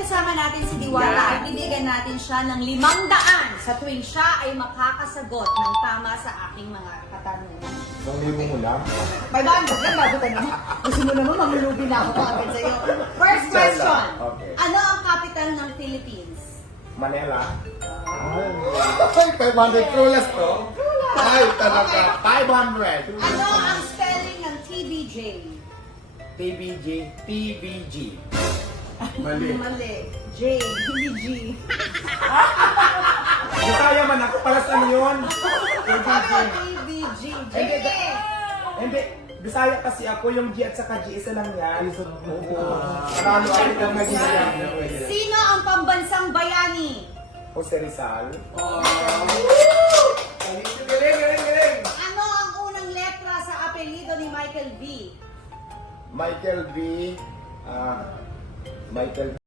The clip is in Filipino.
kasama natin si Diwata, ibibigyan natin siya ng 500 sa tuwing siya ay makakasagot ng tama sa aking mga katanungan. Kung libo mo lang. 500 lang, bago tayo naman. Gusto mo naman, mamulubi na ako agad sa'yo. First question. Okay. Ano ang capital ng Philippines? Manila. Ay, 500 trulas to. Ay, talaga. 500. Ano ang spelling ng TBJ? TBG. TBG. Mali. Mali. J, hindi G. Bisaya man ako para sa yun. Sabi mo TBG. J. Hindi. Bisaya kasi ako, yung G at saka G isa lang yan. Oo. Ano-ano lang naging Sino ang pambansang bayani? Jose Rizal. Ano ang unang letra sa apelyido ni Michael V? Michael V. Michael